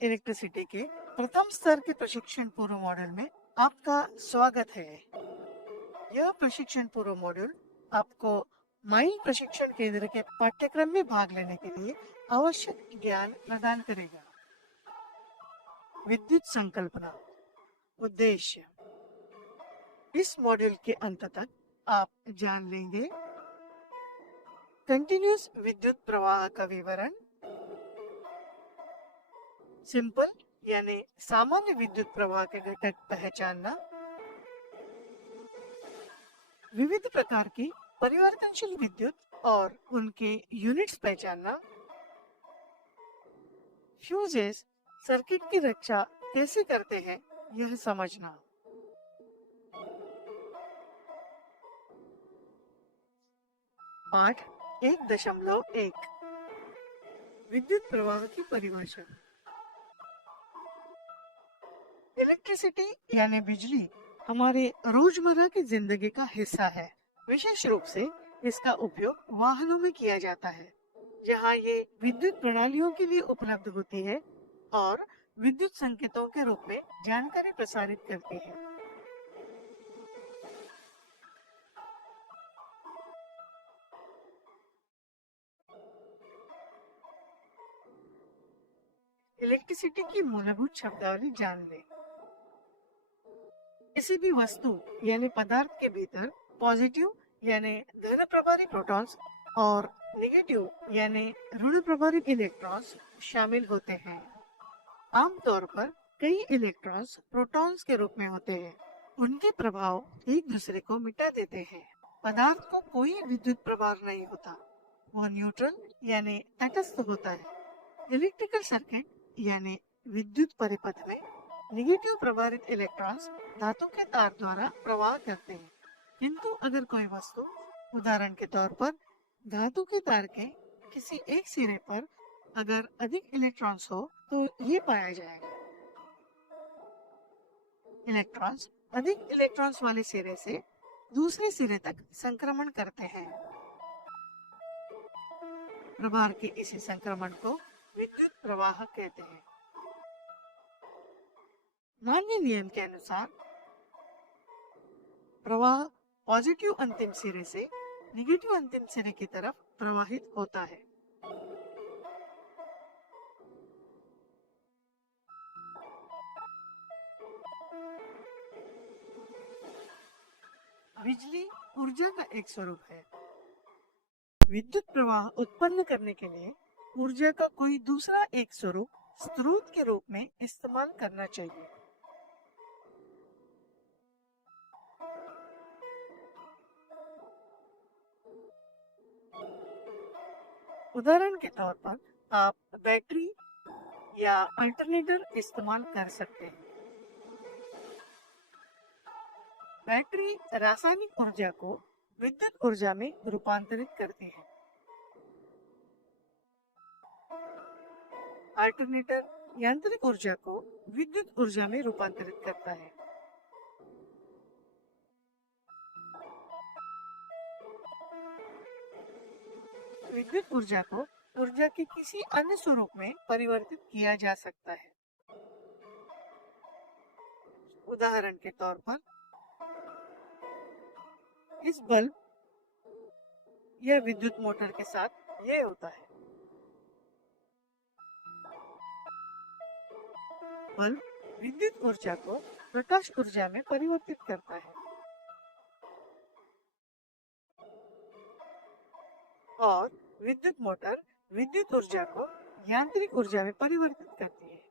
Electricity के प्रथम स्तर के प्रशिक्षण पूर्व मॉड्यूल में आपका स्वागत है। यह प्रशिक्षण पूर्व मॉड्यूल आपको माइंड प्रशिक्षण केंद्र के पाठ्यक्रम में भाग लेने के लिए आवश्यक ज्ञान प्रदान करेगा। विद्युत संकल्पना। उद्देश्य। इस मॉड्यूल के अंत तक आप जान लेंगे कंटिन्यूअस विद्युत प्रवाह का विवरण, सिंपल यानी सामान्य विद्युत प्रवाह के घटक पहचानना, विविध प्रकार की परिवर्तनशील विद्युत और उनके यूनिट्स पहचानना, फ्यूजेस सर्किट की रक्षा कैसे करते हैं यह समझना। पाठ 1.1 विद्युत प्रवाह की परिभाषा। इलेक्ट्रिसिटी यानी बिजली हमारे रोजमर्रा की जिंदगी का हिस्सा है। विशेष रूप से इसका उपयोग वाहनों में किया जाता है, जहां ये विद्युत प्रणालियों के लिए उपलब्ध होती है और विद्युत संकेतों के रूप में जानकारी प्रसारित करती है। इलेक्ट्रिसिटी की मूलभूत शब्दावली जान लें। किसी भी वस्तु यानी पदार्थ के भीतर पॉजिटिव यानी धन प्रभारी प्रोटॉन्स और नेगेटिव यानी ऋण प्रभारी इलेक्ट्रॉन्स शामिल होते हैं। आमतौर पर कई इलेक्ट्रॉन्स प्रोटॉन्स के रूप में होते हैं। उनके प्रभाव एक दूसरे को मिटा देते हैं। पदार्थ को कोई विद्युत प्रभार नहीं होता, वो न्यूट्रल यानी तटस्थ होता है। इलेक्ट्रिकल सर्किट यानी विद्युत परिपथ में नेगेटिव प्रभारित इलेक्ट्रॉन्स धातु के तार द्वारा प्रवाह करते हैं। किंतु अगर कोई वस्तु, उदाहरण के तौर पर धातु के तार के किसी एक सिरे पर अगर अधिक इलेक्ट्रॉन्स हो तो ये पाया जाएगा। इलेक्ट्रॉन्स अधिक इलेक्ट्रॉन्स वाले सिरे से दूसरे सिरे तक संक्रमण करते हैं। प्रभार के इसी संक्रमण को विद्युत प्रवाह कहते हैं। मान्य नियम के अनुसार प्रवाह पॉजिटिव अंतिम सिरे से नेगेटिव अंतिम सिरे की तरफ प्रवाहित होता है। बिजली ऊर्जा का एक स्वरूप है। विद्युत प्रवाह उत्पन्न करने के लिए ऊर्जा का कोई दूसरा एक स्वरूप स्रोत के रूप में इस्तेमाल करना चाहिए। उदाहरण के तौर पर आप बैटरी या अल्टरनेटर इस्तेमाल कर सकते हैं। बैटरी रासायनिक ऊर्जा को विद्युत ऊर्जा में रूपांतरित करती है। अल्टरनेटर यांत्रिक ऊर्जा को विद्युत ऊर्जा में रूपांतरित करता है। विद्युत ऊर्जा को ऊर्जा के किसी अन्य स्वरूप में परिवर्तित किया जा सकता है। उदाहरण के तौर पर इस बल्ब या विद्युत मोटर के साथ यह होता है। बल्ब विद्युत ऊर्जा को प्रकाश ऊर्जा में परिवर्तित करता है और विद्युत मोटर विद्युत ऊर्जा को यांत्रिक ऊर्जा में परिवर्तित करती है।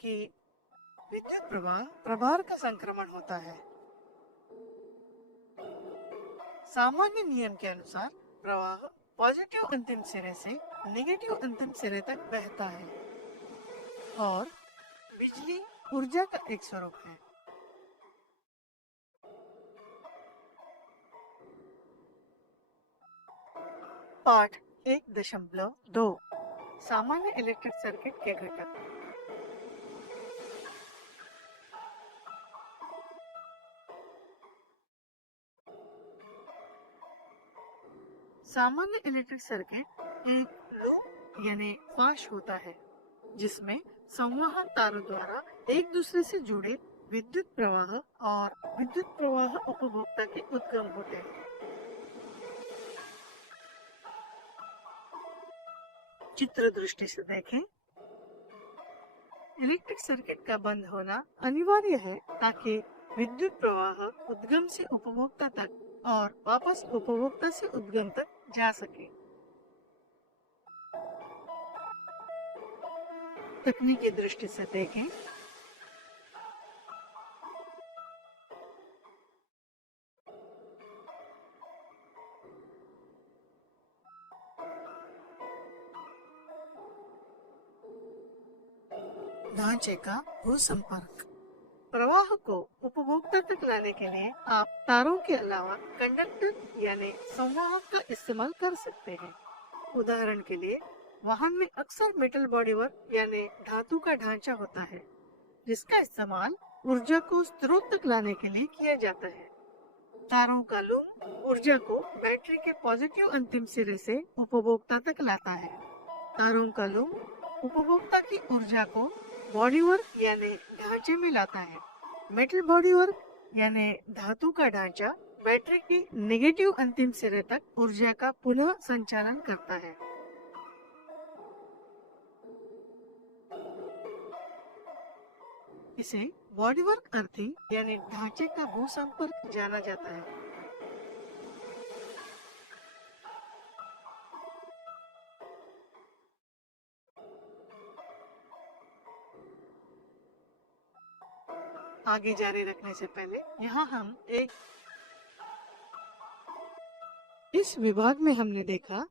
कि विद्युत प्रवाह प्रभार का संक्रमण होता है। सामान्य नियम के अनुसार प्रवाह पॉजिटिव अंतिम सिरे से नेगेटिव अंतिम सिरे तक बहता है और बिजली ऊर्जा का एक स्वरूप है। पाठ 1.2 सामान्य इलेक्ट्रिक सर्किट के घटक। सामान्य इलेक्ट्रिक सर्किट एक लूप यानी पाश होता है जिसमें संवाहक तारों द्वारा एक दूसरे से जुड़े विद्युत प्रवाह और विद्युत प्रवाह उपभोक्ता के उद्गम होते हैं। चित्र दृष्टि से देखें। इलेक्ट्रिक सर्किट का बंद होना अनिवार्य है ताकि विद्युत प्रवाह उद्गम से उपभोक्ता तक और वापस उपभोक्ता से उद्गम तक जा सके। तकनीकी दृष्टि से देखें। ढांचे का भूसंपर्क। प्रवाह को उपभोक्ता तक लाने के लिए आप तारों के अलावा कंडक्टर यानी संवाहक का इस्तेमाल कर सकते हैं। उदाहरण के लिए वाहन में अक्सर मेटल बॉडीवर्क यानी धातु का ढांचा होता है जिसका इस्तेमाल ऊर्जा को स्रोत तक लाने के लिए किया जाता है। तारों का लूम ऊर्जा को बैटरी के पॉजिटिव अंतिम सिरे से उपभोक्ता तक लाता है। तारों का लूम उपभोक्ता की ऊर्जा को बॉडीवर्क यानी ढांचे में लाता है। मेटल बॉडीवर्क यानी धातु का ढांचा बैटरी की नेगेटिव अंतिम सिरे तक ऊर्जा का पुनः संचालन करता है। इसे बॉडीवर्क अर्थिंग यानी ढांचे का भूसंपर्क जाना जाता है। आगे जारी रखने से पहले यहाँ हम इस विभाग में हमने देखा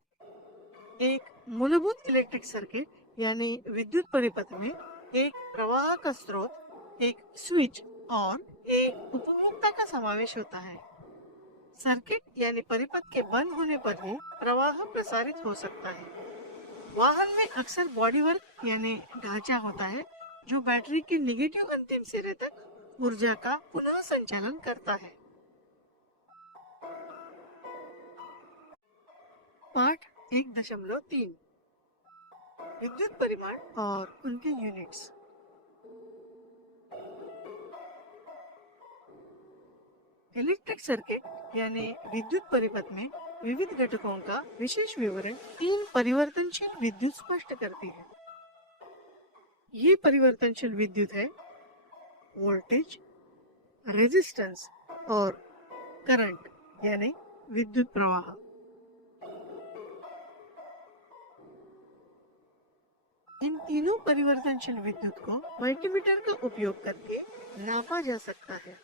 एक मूलभूत इलेक्ट्रिक सर्किट यानी विद्युत परिपथ में एक प्रवाह का स्रोत, एक स्विच और एक उपभोक्ता का समावेश होता है। सर्किट यानी परिपथ के बंद होने पर ही प्रवाह प्रसारित हो सकता है। वाहन में अक्सर बॉडीवर्क यानी ढांचा होता है जो बैटरी के नेगेटिव अंतिम सिरे तक ऊर्जा का पुनः संचालन करता है। पाठ 1.3 विद्युत परिमाण और उनके यूनिट्स। इलेक्ट्रिक सर्किट यानी विद्युत परिपथ में विविध घटकों का विशेष विवरण 3 परिवर्तनशील विद्युत स्पष्ट करती है। ये परिवर्तनशील विद्युत है वोल्टेज, रेजिस्टेंस और करंट यानी विद्युत प्रवाह। इन तीनों परिवर्तनशील विद्युत को मल्टीमीटर का उपयोग करके नापा जा सकता है।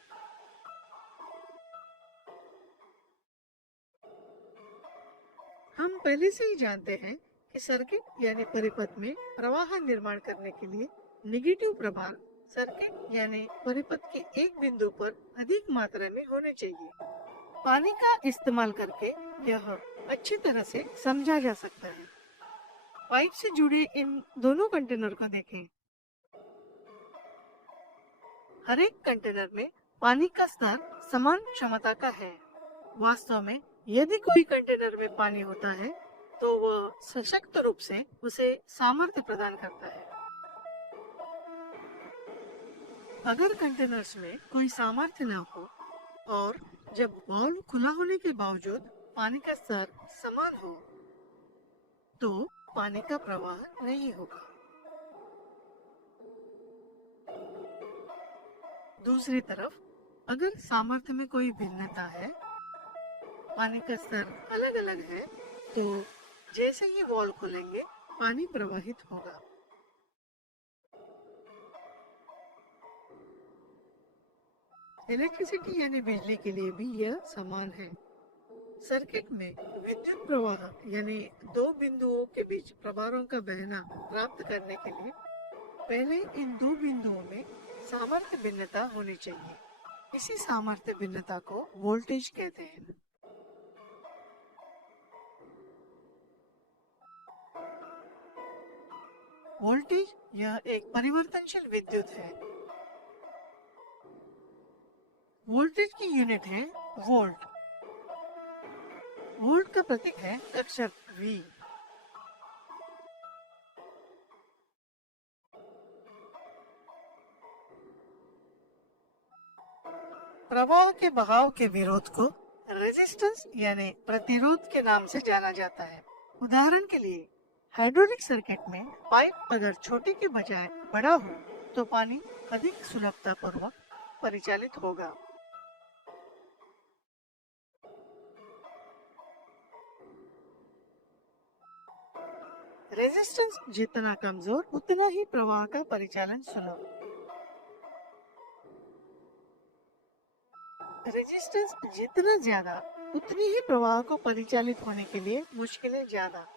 हम पहले से ही जानते हैं कि सर्किट यानी परिपथ में प्रवाह निर्माण करने के लिए नेगेटिव प्रभार सर्किट यानी परिपथ के एक बिंदु पर अधिक मात्रा में होने चाहिए। पानी का इस्तेमाल करके यह अच्छी तरह से समझा जा सकता है। पाइप से जुड़े इन दोनों कंटेनर को देखें। हर एक कंटेनर में पानी का स्तर समान क्षमता का है। वास्तव में यदि कोई कंटेनर में पानी होता है तो वह सशक्त रूप से उसे सामर्थ्य प्रदान करता है। अगर कंटेनर्स में कोई सामर्थ्य न हो और जब वाल्व खुला होने के बावजूद पानी का स्तर समान हो तो पानी का प्रवाह नहीं होगा। दूसरी तरफ अगर सामर्थ्य में कोई भिन्नता है, पानी का स्तर अलग अलग है, तो जैसे ही वाल्व खुलेंगे पानी प्रवाहित होगा। इलेक्ट्रिसिटी यानी बिजली के लिए भी यह समान है। सर्किट में विद्युत प्रवाह यानी दो बिंदुओं के बीच प्रभारों का बहना प्राप्त करने के लिए पहले इन दो बिंदुओं में सामर्थ्य भिन्नता होनी चाहिए। इसी सामर्थ्य भिन्नता को वोल्टेज कहते हैं। वोल्टेज यह एक परिवर्तनशील विद्युत है। वोल्टेज की यूनिट है वोल्ट। वोल्ट का प्रतीक है अक्षर V। प्रवाह के बहाव के विरोध को रेजिस्टेंस यानी प्रतिरोध के नाम से जाना जाता है। उदाहरण के लिए हाइड्रोलिक सर्किट में पाइप अगर छोटे के बजाय बड़ा हो तो पानी अधिक सुलभता पूर्वक परिचालित होगा। रेजिस्टेंस जितना कमजोर उतना ही प्रवाह का परिचालन सुलभ। रेजिस्टेंस जितना ज्यादा उतनी ही प्रवाह को परिचालित होने के लिए मुश्किलें ज्यादा।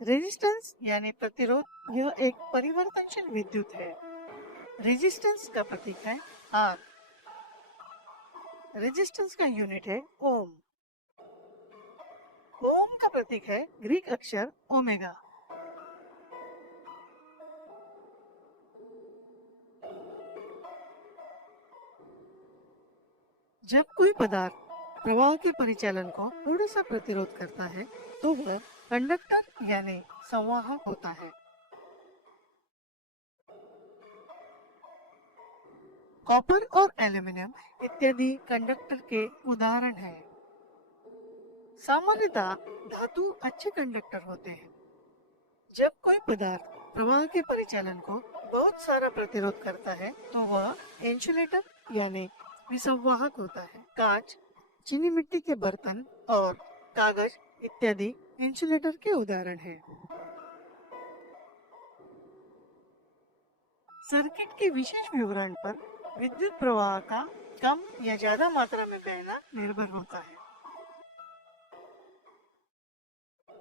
रेजिस्टेंस यानी प्रतिरोध यह एक परिवर्तनशील विद्युत है। रेजिस्टेंस का प्रतीक है R। रेजिस्टेंस का यूनिट है ओम। ओम का प्रतीक है ग्रीक अक्षर ओमेगा। जब कोई पदार्थ प्रवाह के परिचालन को थोड़ा सा प्रतिरोध करता है तो वह कंडक्टर यानी संवाहक होता है। कॉपर और एल्यूमिनियम इत्यादि कंडक्टर के उदाहरण हैं। सामान्यतः धातु अच्छे कंडक्टर होते हैं। जब कोई पदार्थ प्रवाह के परिचालन को बहुत सारा प्रतिरोध करता है तो वह इंसुलेटर यानी विसंवाहक होता है। कांच, चीनी मिट्टी के बर्तन और कागज इत्यादि इंसुलेटर के उदाहरण हैं। सर्किट के विशेष विवरण पर विद्युत प्रवाह का कम या ज्यादा मात्रा में बहना निर्भर होता है।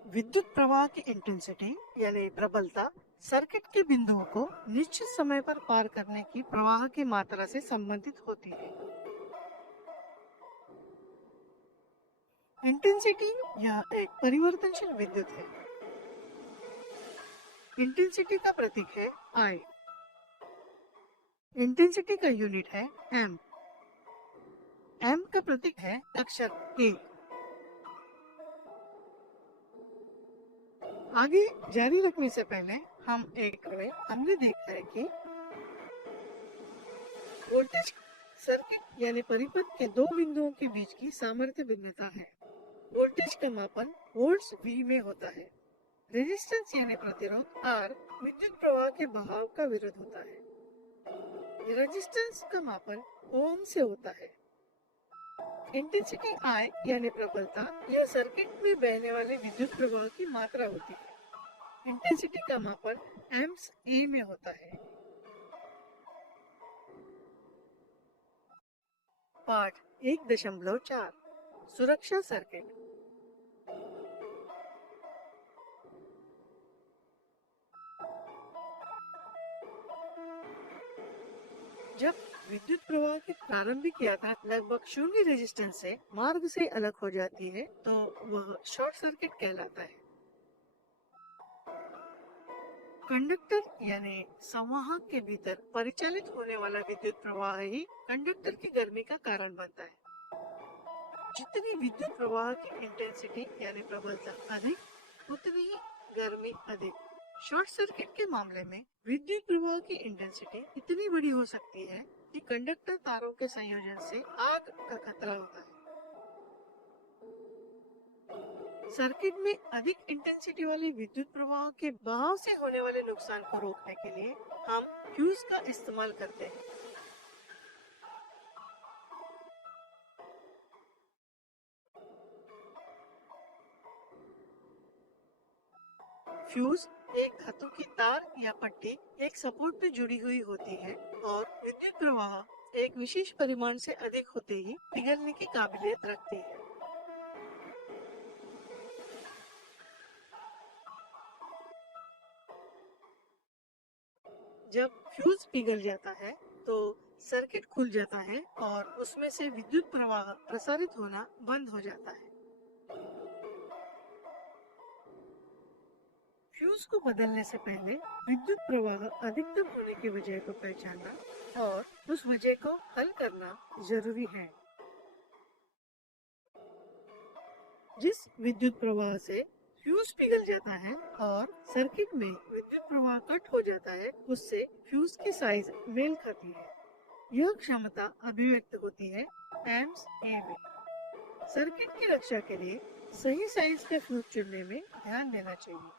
विद्युत प्रवाह की इंटेंसिटी यानी प्रबलता सर्किट के बिंदुओं को निश्चित समय पर पार करने की प्रवाह की मात्रा से संबंधित होती है। इंटेंसिटी यह एक परिवर्तनशील विद्युत है। इंटेंसिटी का प्रतीक है I। इंटेंसिटी का यूनिट है एम। एम का प्रतीक है अक्षर A। आगे जारी रखने से पहले हमने देखा है कि वोल्टेज सर्किट यानी परिपथ के दो बिंदुओं के बीच की सामर्थ्य भिन्नता है। वोल्टेज का मापन वोल्ट्स V में होता है। रेजिस्टेंस यानी प्रतिरोध R विद्युत प्रवाह के बहाव का विरोध होता है। रेजिस्टेंस का मापन ओम से होता है। इंटेंसिटी I यानी प्रबलता यह सर्किट में बहने वाले विद्युत प्रवाह की मात्रा होती है। इंटेंसिटी का मापन एम्प्स A में होता है। पाठ 1.4 सुरक्षा सर्किट। जब विद्युत प्रवाह की प्रारंभिक यात्रा लगभग शून्य रेजिस्टेंस से मार्ग से अलग हो जाती है तो वह शॉर्ट सर्किट कहलाता है। कंडक्टर यानी संवाहक के भीतर परिचालित होने वाला विद्युत प्रवाह ही कंडक्टर की गर्मी का कारण बनता है। जितनी विद्युत प्रवाह की इंटेंसिटी यानी प्रबलता अधिक, उतनी ही गर्मी अधिक। शॉर्ट सर्किट के मामले में विद्युत प्रवाह की इंटेंसिटी इतनी बड़ी हो सकती है कि कंडक्टर तारों के संयोजन से आग का खतरा होता है। सर्किट में अधिक इंटेंसिटी वाले विद्युत प्रवाह के बहाव से होने वाले नुकसान को रोकने के लिए हम फ्यूज का इस्तेमाल करते हैं। फ्यूज एक धातु की तार या पट्टी एक सपोर्ट में जुड़ी हुई होती है और विद्युत प्रवाह एक विशेष परिमाण से अधिक होते ही पिघलने की काबिलियत रखती है। जब फ्यूज पिघल जाता है तो सर्किट खुल जाता है और उसमें से विद्युत प्रवाह प्रसारित होना बंद हो जाता है। फ्यूज को बदलने से पहले विद्युत प्रवाह अधिकतम होने की वजह को पहचानना और उस वजह को हल करना जरूरी है। जिस विद्युत प्रवाह से फ्यूज पिघल जाता है और सर्किट में विद्युत प्रवाह कट हो जाता है, उससे फ्यूज की साइज मेल खाती है। यह क्षमता अभिव्यक्त होती है एम्स ए में। सर्किट की रक्षा के लिए सही साइज का फ्यूज चुनने में ध्यान देना चाहिए।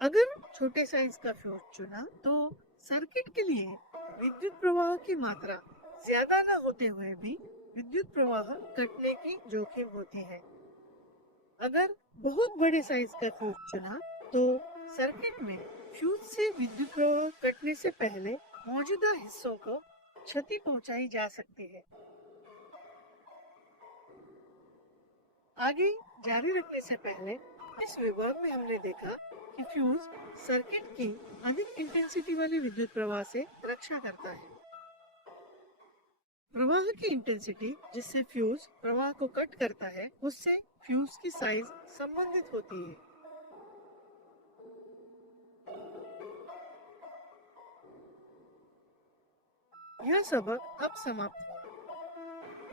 अगर छोटे साइज का फ्यूज चुना तो सर्किट के लिए विद्युत प्रवाह की मात्रा ज्यादा न होते हुए भी विद्युत प्रवाह कटने की जोखिम होती है। अगर बहुत बड़े साइज का फ्यूज चुना तो सर्किट में फ्यूज से विद्युत प्रवाह कटने से पहले मौजूदा हिस्सों को क्षति पहुंचाई जा सकती है। आगे जारी रखने से पहले इस विभाग में हमने देखा कि फ्यूज सर्किट की अधिक इंटेंसिटी वाली विद्युत प्रवाह से रक्षा करता है। प्रवाह की इंटेंसिटी जिससे फ्यूज प्रवाह को कट करता है, उससे फ्यूज की साइज संबंधित होती है। यह सबक अब समाप्त हुआ।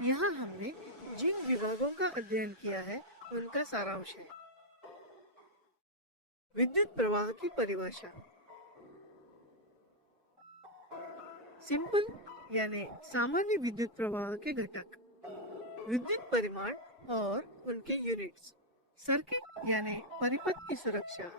यहाँ हमने जिन विभागों का अध्ययन किया है उनका सारांश है। विद्युत प्रवाह की परिभाषा। सिंपल यानी सामान्य विद्युत प्रवाह के घटक, विद्युत परिमाण और उनके यूनिट्स, सर्किट यानी परिपथ की सुरक्षा,